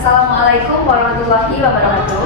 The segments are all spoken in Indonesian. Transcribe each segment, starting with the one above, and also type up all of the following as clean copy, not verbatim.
Assalamualaikum warahmatullahi wabarakatuh.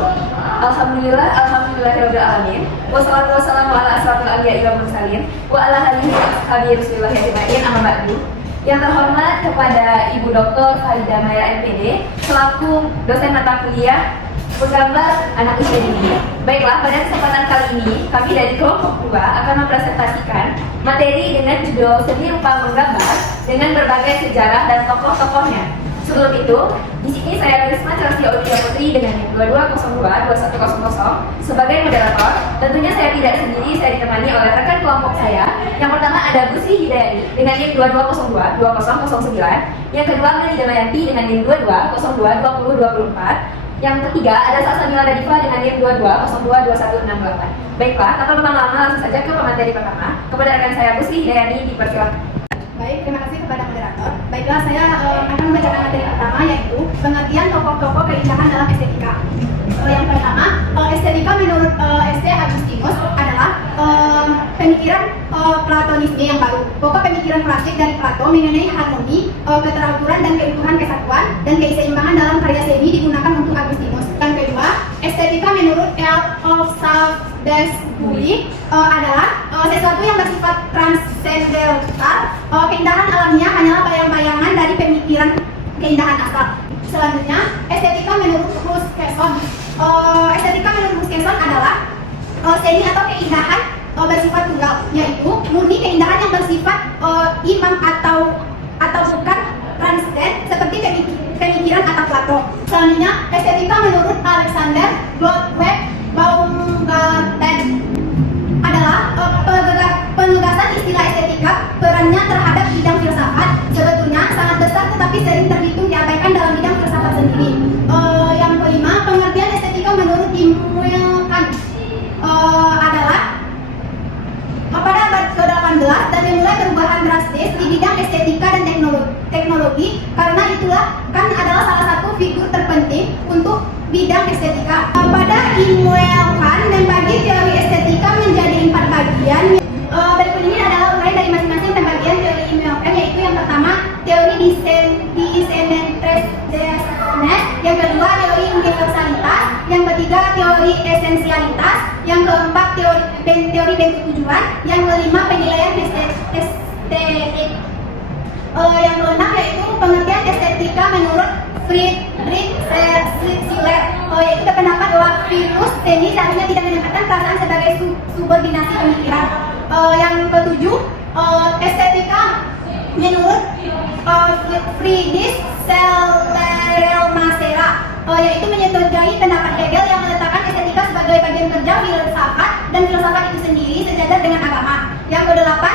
Alhamdulillahirabbil alamin. Wassalatu wassalamu ala asrofil anbiya'i wal mursalin wa ala alihi wa ashabihi Rasulillah ajmain. Amma ba'du. Yang terhormat kepada Ibu Dr. Farida Maya MPD selaku dosen mata kuliah penggambar anak usia dini. Baiklah, pada kesempatan kali ini kami dari kelompok 2 akan mempresentasikan materi dengan judul Seni Rupa Menggambar dengan berbagai sejarah dan tokoh-tokohnya. Sebelum itu, di sini saya Risma Celestia Aulia Putri dengan NIM 22022100 sebagai moderator. Tentunya saya tidak sendiri, saya ditemani oleh rekan kelompok saya. Yang pertama ada Gusri Hidayati dengan NIM 22022009. Yang kedua Meli Damayanti dengan NIM 22022024. Yang ketiga ada Salsabila Nadifa dengan NIM 22022168. Baiklah, tanpa berlama-lama langsung saja ke pemateri pertama. Kepada rekan saya Gusri Hidayati dipersilakan. Baik, terima kasih kepada moderator. Baiklah, saya akan membacakan materi pertama, yaitu pengertian tokoh-tokoh keindahan dalam estetika. Yang pertama, estetika menurut S.T. Agustinus adalah pemikiran Platonisme yang baru. Pokok pemikiran klasik dari Plato mengenai harmoni, keteraturan dan keutuhan kesatuan dan keseimbangan dalam karya seni digunakan untuk Agustinus. Yang kedua, estetika menurut L. of Salzburg adalah sesuatu yang bersifat transcendental. Keindahan alamnya hanyalah bayang-bayangan dari pemikiran keindahan asal. Selanjutnya, estetika menurut Huskesson. Estetika menurut Huskesson adalah seni atau keindahan bersifat tunggal, yaitu murni keindahan yang bersifat imam atau bukan transcend seperti pemikiran atau Plato. Selanjutnya, estetika menurut Alexander Goldweg Baumgarten adalah penegasan istilah estetika. Perannya terhadap bidang filsafat sebetulnya sangat besar, tetapi sering terhitung diabaikan dalam bidang filsafat sendiri. Yang kelima, pengertian estetika menurut Immanuel Kant adalah pada abad ke-18 dan dimulai perubahan drastis di bidang estetika dan teknologi. Karena itulah Kant adalah salah satu figur terpenting untuk bidang estetika. Pada Immanuel Kant membagi teori estetika menjadi 4 bagian. Berikut ini adalah uraian dari masing-masing pembagian teori Immanuel Kant, yaitu yang pertama teori descendentrescence, yang kedua teori universalitas, yang ketiga teori esensialitas, yang keempat teori bentuk tujuan, yang kelima penilaian estetik. Yang keenam yaitu pengertian estetika menurut Friedrich Schiller, yaitu berpendapat bahwa virus seni seharusnya tidak menempatkan perasaan sebagai subordinasi pemikiran. Yang ketujuh, estetika menurut Friedrich Schiller, yaitu menyetujui pendapat Hegel yang meletakkan estetika sebagai bagian kerja filsafat dan filsafat itu sendiri sejajar dengan agama. Yang kedelapan,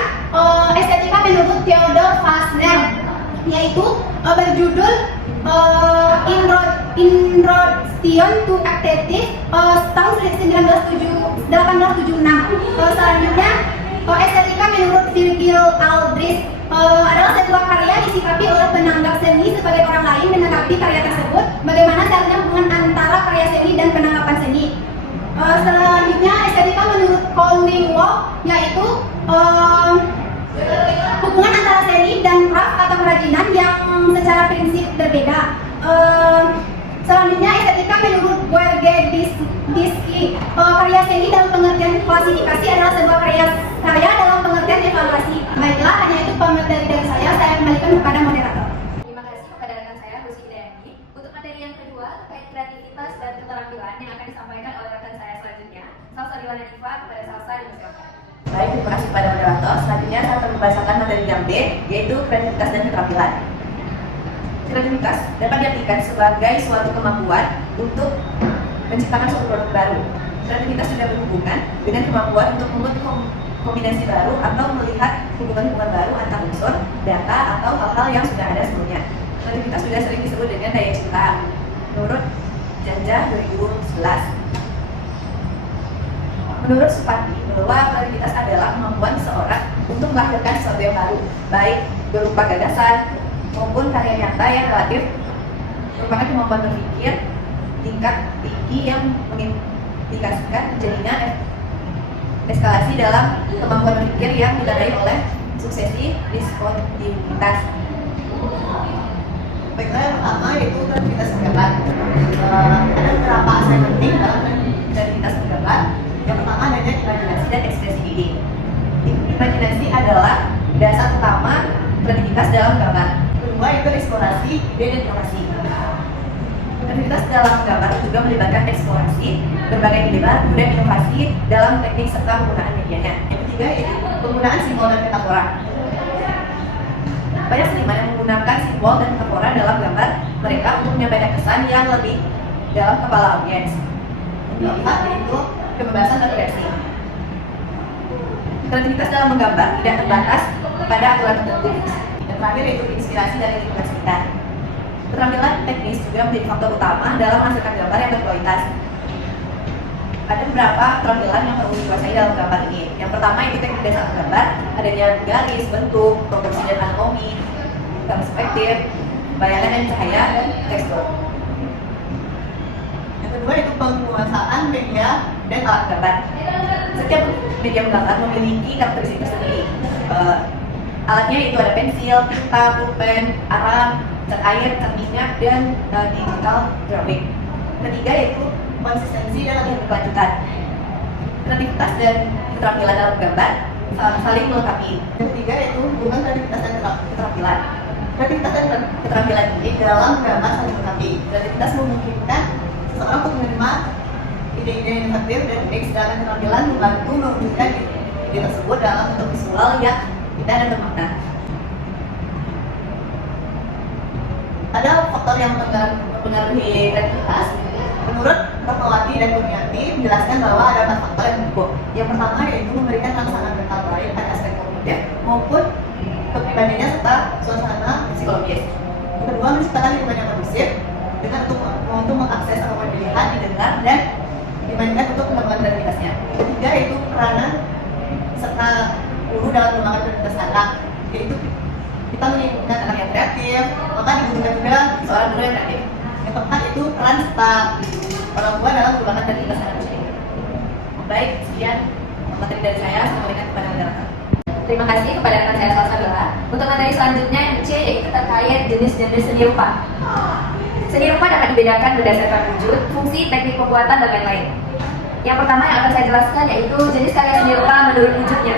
estetika menurut Theodor Fasner, yaitu berjudul Introduction to Aesthetics tahun 1876. Selanjutnya, estetika menurut Virgil Aldrich adalah sebuah karya disikapi oleh penanggap seni sebagai orang lain menanggapi karya tersebut. Bagaimana seharusnya hubungan antara karya seni dan penanggapan seni. Selanjutnya, estetika menurut Collingwood, yaitu hubungan antara seni dan craft atau kerajinan yang secara prinsip berbeda. Selanjutnya, estetika menurut Wiergedyski, karya seni dalam pengertian klasifikasi adalah sebuah karya dalam pengertian evaluasi. Baiklah, hanya itu pemateri dari saya kembalikan kepada moderator. Terima kasih kepada rekan saya Gusri Hidayati. Untuk materi yang kedua terkait kreativitas dan keterampilan yang akan disampaikan oleh rekan saya selanjutnya, Salsabila Nadifa. Kepada Salsa dipersilakan. Baik, terima kasih kepada moderator. Selanjutnya saya akan membacakan materi yang B, yaitu kreativitas dan keterampilan. Kreativitas dapat diartikan sebagai suatu kemampuan untuk menciptakan suatu produk baru. Kreativitas juga berhubungan dengan kemampuan untuk membuat kombinasi baru atau melihat hubungan-hubungan baru antar unsur, data, atau hal-hal yang sudah ada sebelumnya. Kreativitas juga sering disebut dengan daya cipta. Menurut Janja 2011. Menurut Supati, bahwa kreativitas adalah kemampuan seseorang untuk melahirkan sesuatu yang baru, baik berupa gagasan maupun karya nyata yang relatif merupakan kemampuan berpikir tingkat tinggi yang mengindikasikan terjadinya eskalasi dalam kemampuan berpikir yang ditandai oleh suksesi diskontinuitas. Baiklah, yang pertama yaitu kreativitas gerakan. ide dan inovasi. Kreativitas dalam gambar juga melibatkan eksplorasi berbagai ide baru dan inovasi dalam teknik serta penggunaan medianya. Yang ketiga yaitu penggunaan simbol dan metafora. Banyak seniman yang menggunakan simbol dan metafora dalam gambar mereka untuk menyampaikan kesan yang lebih dalam kepala audiens. Yang keempat yaitu kebebasan berekspresi. Kreativitas dalam menggambar tidak terbatas pada aturan tertentu. Yang terakhir yaitu inspirasi dari lingkungan sekitar. Keterampilan teknis juga menjadi faktor utama dalam menghasilkan gambar yang berkualitas. Ada beberapa keterampilan yang perlu dikuasai dalam gambar ini. Yang pertama itu teknik dasar gambar, adanya garis, bentuk, proporsi dan anatomi, perspektif, bayangan dan cahaya, dan tekstur. Yang kedua itu penguasaan media dan alat gambar. Setiap media menggambar memiliki karakteristik tersendiri. Alatnya itu ada pensil, tinta, pulpen, arang, cat air, cat minyak, dan digital drawing. Ketiga yaitu konsistensi dan latihan berkelanjutan. Kreativitas dan keterampilan dalam gambar saling melengkapi. Yang ketiga yaitu hubungan kreativitas dan keterampilan. Kreativitas dan keterampilan ini dalam gambar saling melengkapi. Kreativitas memungkinkan seseorang untuk menerima ide-ide inovatif dan unik, sedangkan keterampilan membantu mewujudkan ide tersebut dalam bentuk visual yang indah dan bermakna. Ada faktor yang mempengaruhi kreativitas. Menurut Rahmawati dan Kurniati menjelaskan bahwa ada 4 faktor yang mendukung. Yang pertama yaitu memberikan rangsangan mental baik pada aspek kognitif maupun kepribadiannya serta suasana psikologis. Yang kedua, menciptakan lingkungan yang kondusif dengan untuk mengakses apa yang dilihat, didengar, dan dimainkan untuk mengembangkan kreativitasnya. Yang ketiga yaitu peranan serta guru dalam mengembangkan kreativitas anak, yaitu kita menginginkan anak yang kreatif, maka dibutuhkan juga seorang guru yang kreatif. Yang keempat itu peran serta orang tua dalam mengembangkan kreativitas anak ini. Baik, sekian materi dari saya. Sampaikan kepada masyarakat. Terima kasih kepada rekan saya Salsabila. Untuk materi selanjutnya yang C yaitu terkait jenis-jenis seni rupa. Seni rupa dapat dibedakan berdasarkan wujud, fungsi, teknik pembuatan, dan lain-lain. Yang pertama yang akan saya jelaskan yaitu jenis karya seni rupa menurut wujudnya.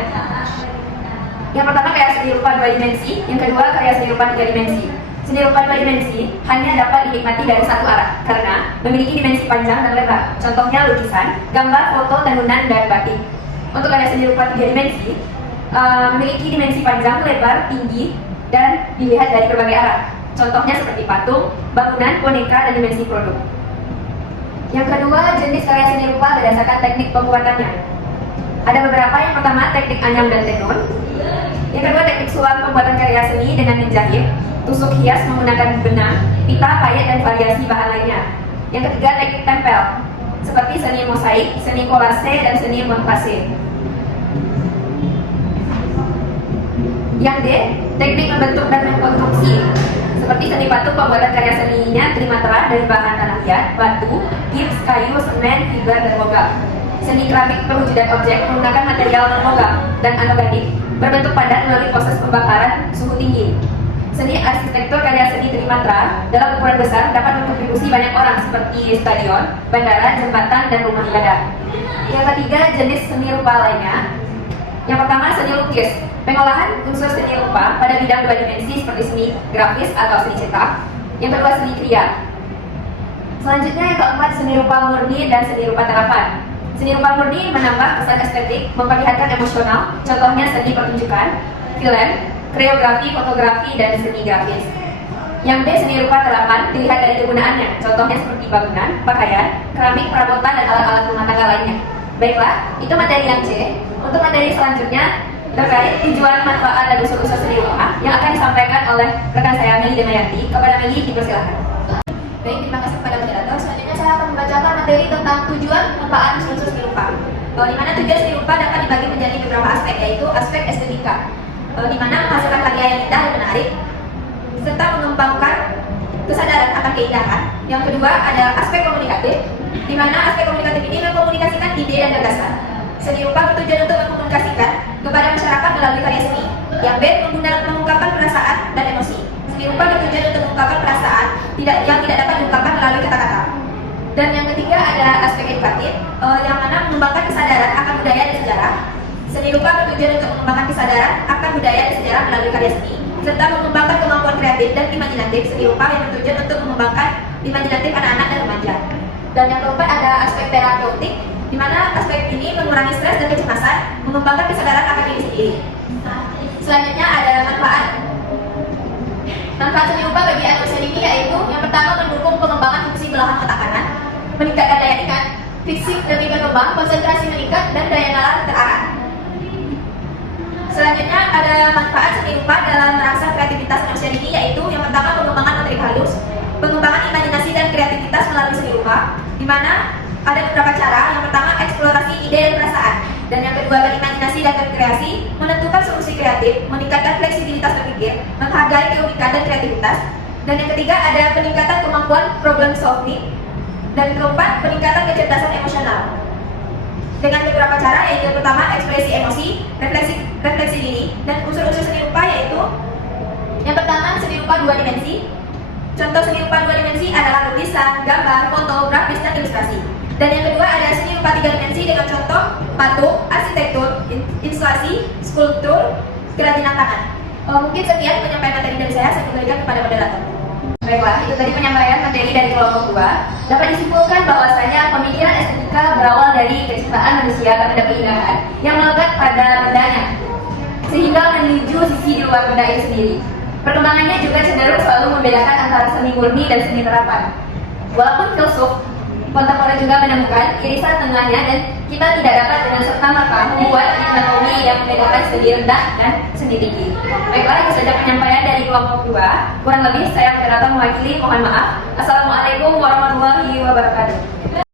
Yang pertama karya seni rupa 2 dimensi, yang kedua karya seni rupa 3 dimensi. Seni rupa 2 dimensi hanya dapat dinikmati dari satu arah karena memiliki dimensi panjang dan lebar. Contohnya lukisan, gambar, foto, tenunan, dan batik. Untuk karya seni rupa 3 dimensi memiliki dimensi panjang, lebar, tinggi, dan dilihat dari berbagai arah. Contohnya seperti patung, bangunan, boneka, dan dimensi produk. Yang kedua, jenis karya seni rupa berdasarkan teknik pembuatannya. Ada beberapa. Yang pertama, teknik anyam dan tenun. Yang kedua, teknik sulam pembuatan karya seni dengan menjahit, tusuk hias menggunakan benang, pita, payet, dan variasi bahan lainnya. Yang ketiga, teknik tempel, seperti seni mosaik, seni kolase, dan seni montase. Yang D, teknik membentuk dan mengkonstruksi, seperti seni patung pembuatan karya seninya trimatra dari bahan tanah liat, batu, gips, kayu, semen, fiber, dan logam. Seni keramik perwujudan objek menggunakan material non-logam dan anorganik, berbentuk padat melalui proses pembakaran suhu tinggi. Seni arsitektur karya seni trimatra dalam ukuran besar dapat berkontribusi banyak orang seperti stadion, bandara, jembatan, dan rumah ibadah. Yang ketiga, jenis seni rupa lainnya. Yang pertama, seni lukis. Pengolahan unsur seni rupa pada bidang 2 dimensi seperti seni grafis atau seni cetak. Yang kedua, seni kriya. Selanjutnya yang keempat, seni rupa murni dan seni rupa terapan. Seni rupa murni menambah kesan estetik, memperlihatkan emosional. Contohnya seni pertunjukan, film, koreografi, fotografi, dan seni grafis. Yang B, seni rupa terapan dilihat dari kegunaannya. Contohnya seperti bangunan, pakaian, keramik, perabotan, dan alat-alat rumah tangga lainnya. Baiklah, itu materi yang C. Untuk materi selanjutnya terkait tujuan, manfaat, dan unsur-unsur seni rupa yang akan disampaikan oleh rekan saya Meli Demayanti. Kepada Meli, dipersilakan. Baik, terima kasih kepada moderator. Selanjutnya saya akan membacakan materi tentang tujuan, manfaat, dan unsur seni rupa. Di mana tujuan seni rupa dapat dibagi menjadi beberapa aspek, yaitu aspek estetika, di mana menghasilkan karya yang indah dan menarik, serta mengembangkan kesadaran akan keindahan. Yang kedua ada aspek komunikatif, di mana aspek komunikatif ini mengkomunikasikan ide dan gagasan. Seni rupa bertujuan untuk mengkomunikasikan kepada masyarakat melalui karya seni. Yang B, mengungkapkan perasaan dan emosi. Seni rupa bertujuan untuk mengungkapkan perasaan yang tidak dapat diungkapkan melalui kata-kata. Dan yang ketiga ada aspek edukatif, yang mana mengembangkan kesadaran akan budaya dan sejarah. Seni rupa bertujuan untuk mengembangkan kesadaran akan budaya dan sejarah melalui karya seni, serta mengembangkan kemampuan pengetahuan kreatif dan imajinatif seni rupa yang bertujuan untuk mengembangkan imajinatif anak-anak dan remaja. Dan yang keempat ada aspek terapeutik, di mana aspek ini mengurangi stres dan kecemasan, mengembangkan kesadaran akan diri sendiri. Selanjutnya ada manfaat. Manfaat seni rupa bagi anak usia dini yaitu yang pertama mendukung pengembangan fungsi belahan otak kanan, meningkatkan daya ingat, fisik lebih berkembang, konsentrasi meningkat, dan daya nalar terarah. Selanjutnya ada manfaat seni rupa dalam merangsang kreativitas anak usia dini yaitu yang pertama pengembangan motorik halus, pengembangan imajinasi dan kreativitas melalui seni rupa, di mana ada beberapa cara. Yang pertama eksplorasi ide dan perasaan, dan yang kedua berimajinasi dan berkreasi, menentukan solusi kreatif, meningkatkan fleksibilitas berpikir, menghargai keunikan dan kreativitas, dan yang ketiga ada peningkatan kemampuan problem solving, dan keempat peningkatan kecerdasan emosional. Dengan beberapa cara yaitu yang pertama ekspresi emosi, refleksi diri, dan unsur-unsur seni rupa yaitu yang pertama seni rupa 2 dimensi. Contoh seni rupa 2 dimensi adalah lukisan, gambar, foto, grafis, dan ilustrasi. Dan yang kedua ada seni rupa 3 dimensi dengan contoh patung, arsitektur, instalasi, skulptur, kerajinan tangan. Mungkin sekian penyampaian materi dari saya kembalikan kepada moderator. Baiklah, itu tadi penyampaian materi dari kelompok 2. Dapat disimpulkan bahwasanya pemikiran estetika berawal dari kecintaan manusia terhadap keindahan yang melekat pada bendanya, sehingga menuju sisi di luar benda itu sendiri. Perkembangannya juga cenderung selalu membedakan antara seni murni dan seni terapan. Walaupun filsuf kontemporer juga menemukan irisan tengahnya, dan kita tidak dapat dengan serta-merta membuat anatomi yang membedakan seni rendah dan seni tinggi. Baiklah, itu saja penyampaian dari kelompok 2. Kurang lebih saya moderator mewakili, mohon maaf. Assalamualaikum warahmatullahi wabarakatuh.